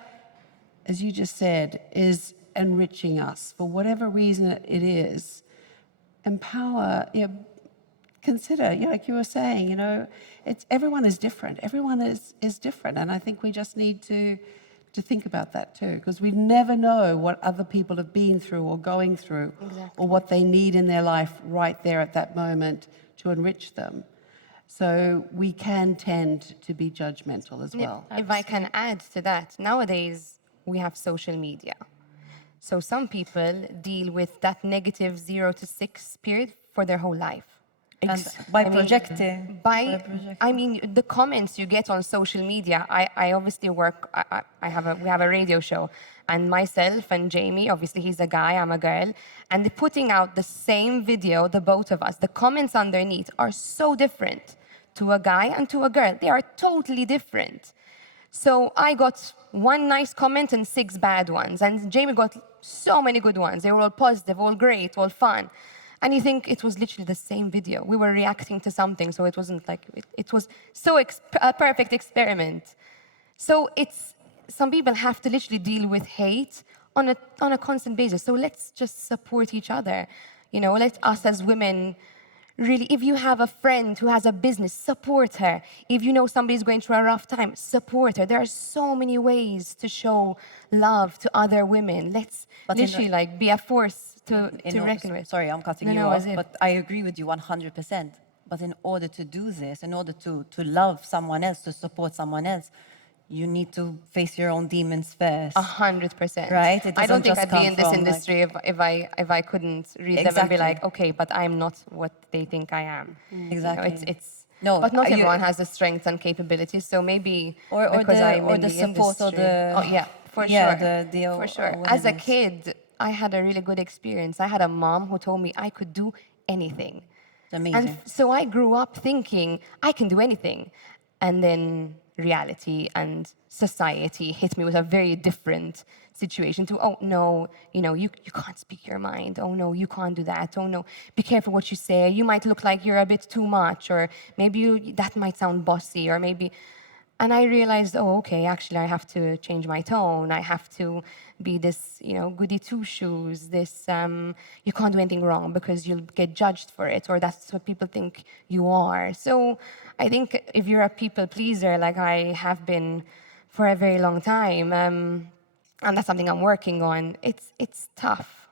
as you just said, is enriching us, for whatever reason it is, empower, consider, like you were saying, everyone is different. Everyone is different. And I think we just need to think about that too, because we never know what other people have been through or going through, or what they need in their life right there at that moment to enrich them. So we can tend to be judgmental as well. If I can add to that, nowadays we have social media. So some people deal with that negative 0 to 6 period for their whole life. And by projecting. The comments you get on social media, I obviously work, we have a radio show, and myself and Jamie, obviously he's a guy, I'm a girl, and they're putting out the same video, the both of us. The comments underneath are so different to a guy and to a girl. They are totally different. So I got one nice comment and 6 bad ones, and Jamie got so many good ones. They were all positive, all great, all fun. And you think it was literally the same video. We were reacting to something, so it wasn't like, it was so a perfect experiment. So some people have to literally deal with hate on a constant basis. So let's just support each other. Let us as women really, if you have a friend who has a business, support her. If you know somebody's going through a rough time, support her. There are so many ways to show love to other women. Let's literally be a force to reckon with. Sorry, I'm cutting you off, but I agree with you 100%. But in order to do this, in order to love someone else, to support someone else, you need to face your own demons first. 100%. Right? I don't think I'd be in this industry if I couldn't read them and be like, okay, but I'm not what they think I am. Exactly. But not everyone has the strength and capabilities, so maybe because I'm in the support industry. For sure. As a kid, I had a really good experience. I had a mom who told me I could do anything. Amazing. And so I grew up thinking I can do anything. And then reality and society hit me with a very different situation to, oh no, you can't speak your mind. Oh no, you can't do that. Oh no, be careful what you say. You might look like you're a bit too much, or maybe that might sound bossy, or maybe. And I realized, okay, actually I have to change my tone. I have to be this, goody two-shoes, this, you can't do anything wrong because you'll get judged for it, or that's what people think you are. So I think if you're a people pleaser, like I have been for a very long time, and that's something I'm working on. It's tough.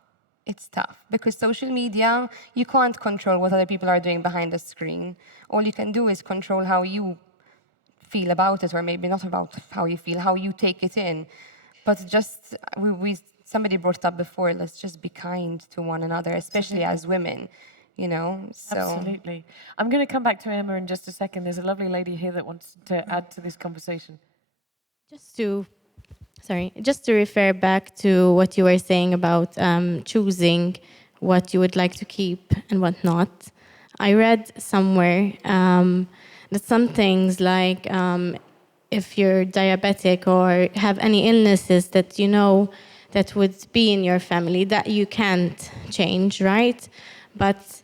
It's tough because social media, you can't control what other people are doing behind the screen. All you can do is control how you feel about it, or maybe not about how you feel, how you take it in. But just, somebody brought it up before, let's just be kind to one another, especially as women, you know? So. Absolutely. I'm going to come back to Emma in just a second. There's a lovely lady here that wants to add to this conversation. Just to refer back to what you were saying about choosing what you would like to keep and what not. I read somewhere that some things like if you're diabetic or have any illnesses that you know that would be in your family that you can't change, right? But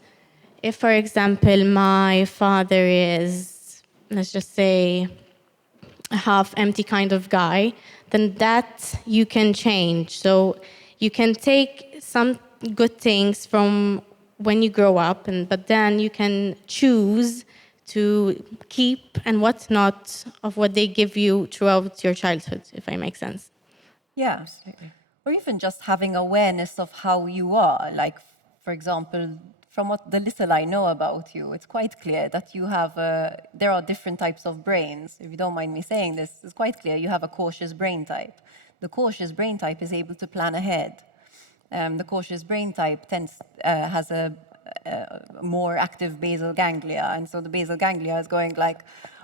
if, for example, my father is, let's just say, a half-empty kind of guy, then that you can change. So you can take some good things from when you grow up, but then you can choose to keep and what not of what they give you throughout your childhood, if I make sense. Yeah, absolutely. Or even just having awareness of how you are. Like, for example, from what the little I know about you, it's quite clear that you have there are different types of brains. If you don't mind me saying this, it's quite clear you have a cautious brain type. The cautious brain type is able to plan ahead. The cautious brain type has a more active basal ganglia, and so the basal ganglia is going like,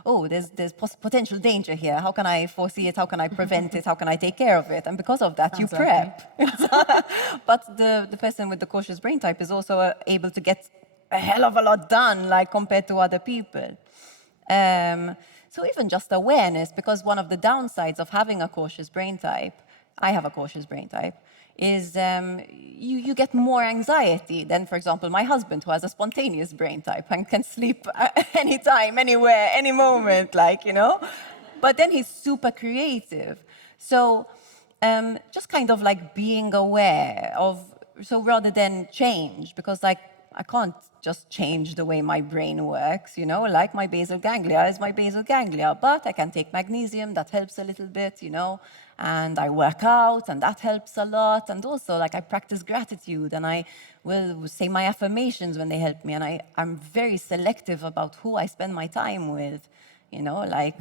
oh, there's potential danger here. How can I foresee it? How can I prevent it? How can I take care of it? And because of that, you prep. But the person with the cautious brain type is also able to get a hell of a lot done, like compared to other people. So even just awareness, because one of the downsides of having a cautious brain type, I have a cautious brain type, is you get more anxiety than, for example, my husband, who has a spontaneous brain type and can sleep anytime, anywhere, any moment, like, you know. But then he's super creative. So just kind of like being aware of, so rather than change, because like I can't just change the way my brain works, you know, like my basal ganglia is my basal ganglia, but I can take magnesium, that helps a little bit, you know, and I work out and that helps a lot. And also like I practice gratitude and I will say my affirmations when they help me. And I'm very selective about who I spend my time with, you know, like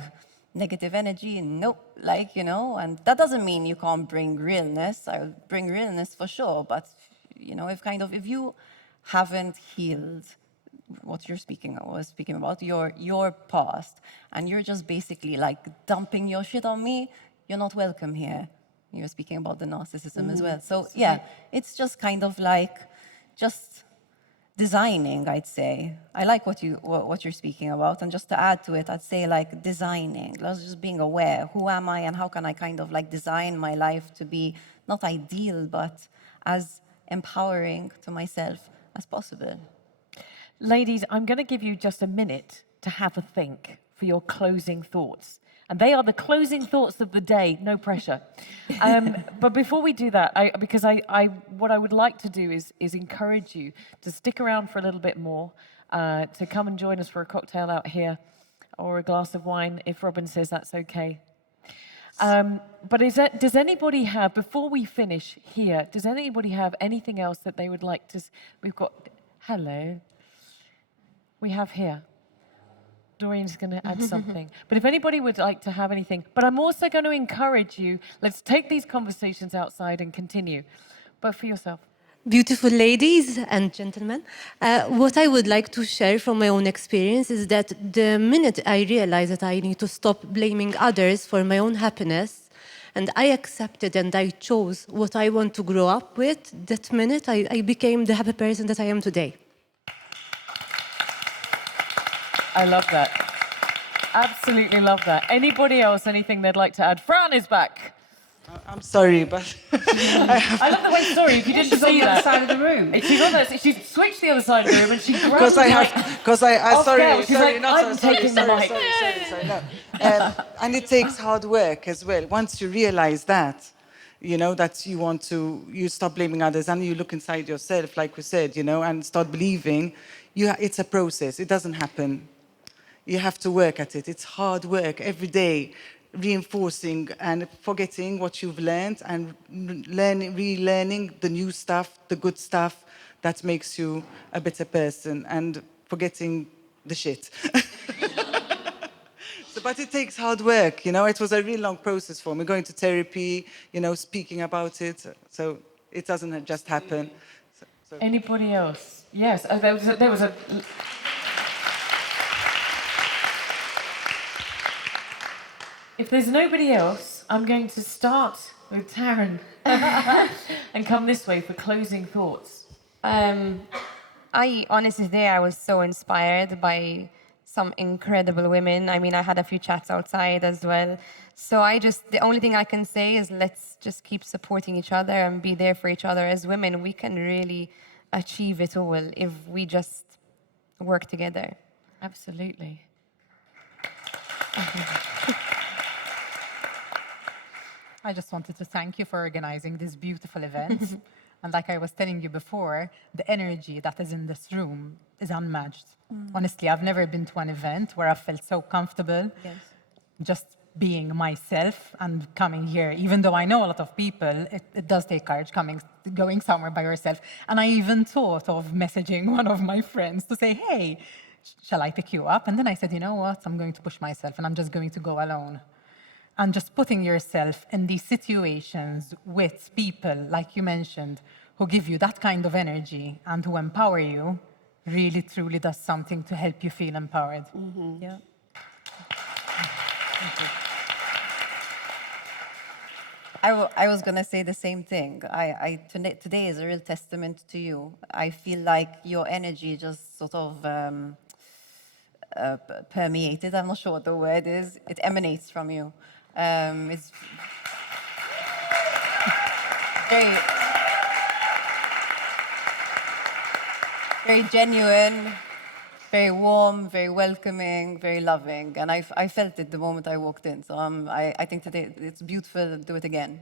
negative energy, nope, like, you know, and that doesn't mean you can't bring realness. I'll bring realness for sure, but, you know, if you haven't healed what you're speaking about, your past, and you're just basically like dumping your shit on me, you're not welcome here. You're speaking about the narcissism as well. So yeah, it's just kind of like just designing, I'd say. I like what you're speaking about, and just to add to it, I'd say like designing, just being aware, who am I and how can I kind of like design my life to be not ideal, but as empowering to myself as possible. Ladies, I'm going to give you just a minute to have a think for your closing thoughts. And they are the closing thoughts of the day, no pressure. But before we do that, what I would like to do is encourage you to stick around for a little bit more, to come and join us for a cocktail out here, or a glass of wine, if Robyn says that's okay. But does anybody have, before we finish here, does anybody have anything else that they would like to, we've got, hello, we have here. Doreen's going to add something. But if anybody would like to have anything, but I'm also going to encourage you, let's take these conversations outside and continue. But for yourself. Beautiful ladies and gentlemen, what I would like to share from my own experience is that the minute I realized that I need to stop blaming others for my own happiness, and I accepted and I chose what I want to grow up with, that minute I became the happy person that I am today. I love that. Absolutely love that. Anybody else, anything they'd like to add? Fran is back. I'm sorry, but I love the way, sorry, if you didn't She's on see the other that. side of the room. She's on the, she switched the other side of the room and she grabbed sorry, no. And it takes hard work as well. Once you realize that, you know, that you stop blaming others and you look inside yourself, like we said, you know, and start believing, it's a process. It doesn't happen. You have to work at it. It's hard work every day. reinforcing and forgetting what you've learned and relearning the new stuff, the good stuff that makes you a better person, and forgetting the shit. But it takes hard work, you know. It was a really long process for me, going to therapy, you know, speaking about it. So it doesn't just happen. Anybody else? Yes, there was a. If there's nobody else, I'm going to start with Taryn and come this way for closing thoughts. I honestly today I was so inspired by some incredible women. I mean, I had a few chats outside as well. So the only thing I can say is let's just keep supporting each other and be there for each other. As women, we can really achieve it all if we just work together. Absolutely. I just wanted to thank you for organizing this beautiful event. And like I was telling you before, the energy that is in this room is unmatched. Honestly, I've never been to an event where I felt so comfortable just being myself and coming here. Even though I know a lot of people, it does take courage going somewhere by yourself. And I even thought of messaging one of my friends to say, hey, shall I pick you up? And then I said, you know what? I'm going to push myself and I'm just going to go alone. And just putting yourself in these situations with people, like you mentioned, who give you that kind of energy and who empower you, really, truly does something to help you feel empowered. Yeah. I was going to say the same thing. Today is a real testament to you. I feel like your energy just sort of permeated. I'm not sure what the word is. It emanates from you. It's very genuine, very warm, very welcoming, very loving. And I felt it the moment I walked in. So I think today it's beautiful. Do it again.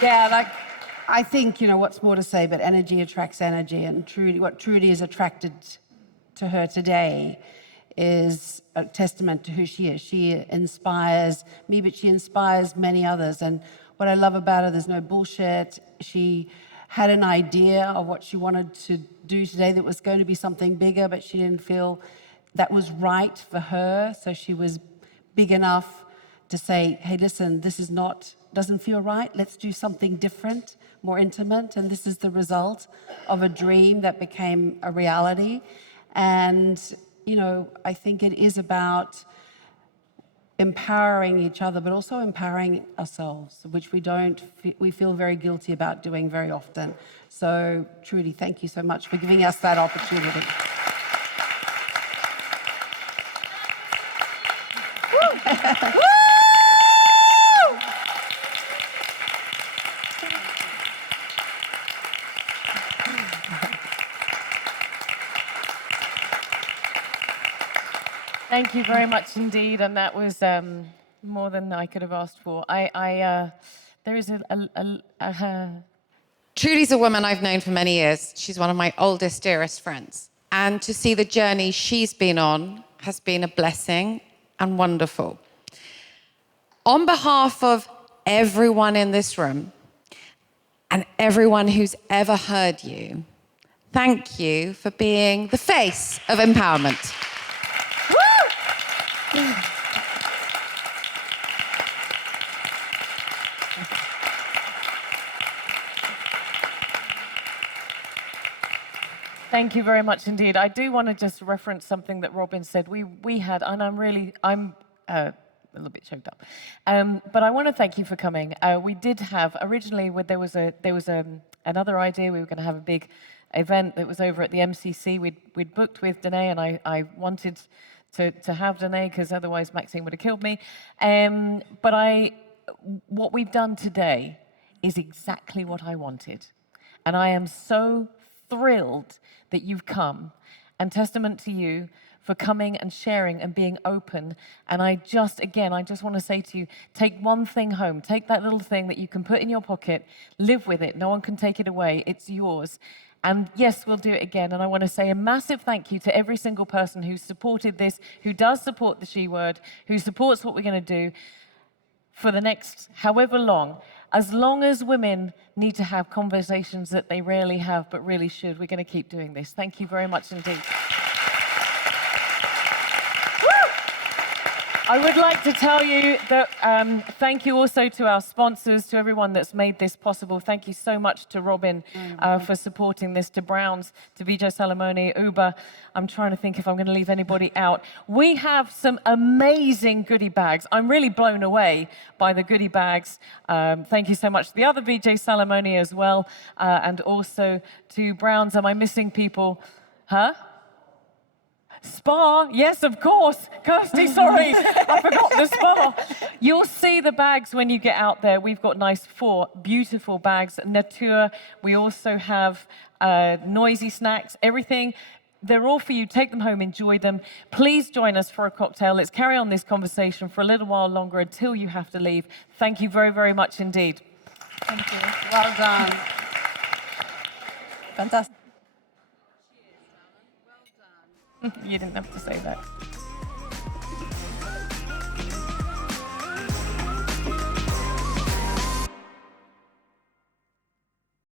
Yeah, like, I think, you know, what's more to say, but energy attracts energy. And what Trudy is attracted to her today is a testament to who she is. She inspires me, but she inspires many others. And what I love about her, there's no bullshit. She had an idea of what she wanted to do today that was going to be something bigger, but she didn't feel that was right for her. So she was big enough to say, hey, listen, this doesn't feel right. Let's do something different, more intimate. And this is the result of a dream that became a reality. And you know, I think it is about empowering each other, but also empowering ourselves, which we feel very guilty about doing very often. So, Trudy, thank you so much for giving us that opportunity. Thank you very much indeed, and that was more than I could have asked for. There is Trudy's a woman I've known for many years. She's one of my oldest, dearest friends. And to see the journey she's been on has been a blessing and wonderful. On behalf of everyone in this room and everyone who's ever heard you, thank you for being the face of empowerment. Thank you very much indeed. I do want to just reference something that Robyn said. We had, and I'm a little bit choked up, but I want to thank you for coming. We did have originally there was another idea. We were going to have a big event that was over at the MCC. We'd booked with Danae, and I wanted to have Danae because otherwise Maxine would have killed me. But what we've done today is exactly what I wanted, and I am so thrilled that you've come, and testament to you for coming and sharing and being open. And I just want to say to you, take one thing home. Take that little thing that you can put in your pocket, live with it. No one can take it away. It's yours. And yes, we'll do it again. And I want to say a massive thank you to every single person who's supported this, who does support the She Word, who supports what we're going to do for the next however long. As long as women need to have conversations that they rarely have but really should, we're going to keep doing this. Thank you very much indeed. I would like to tell you that thank you also to our sponsors, to everyone that's made this possible. Thank you so much to Robyn for supporting this, to Browns, to Vijay Salamone, Uber. I'm trying to think if I'm going to leave anybody out. We have some amazing goodie bags. I'm really blown away by the goodie bags. Thank you so much to the other Vijay Salamone as well, and also to Browns. Am I missing people? Huh? Spa, yes, of course. Kirsty, sorry, I forgot the spa. You'll see the bags when you get out there. We've got nice 4 beautiful bags. Nature, we also have noisy snacks, everything. They're all for you. Take them home, enjoy them. Please join us for a cocktail. Let's carry on this conversation for a little while longer until you have to leave. Thank you very, very much indeed. Thank you. Well done. Fantastic. You didn't have to say that.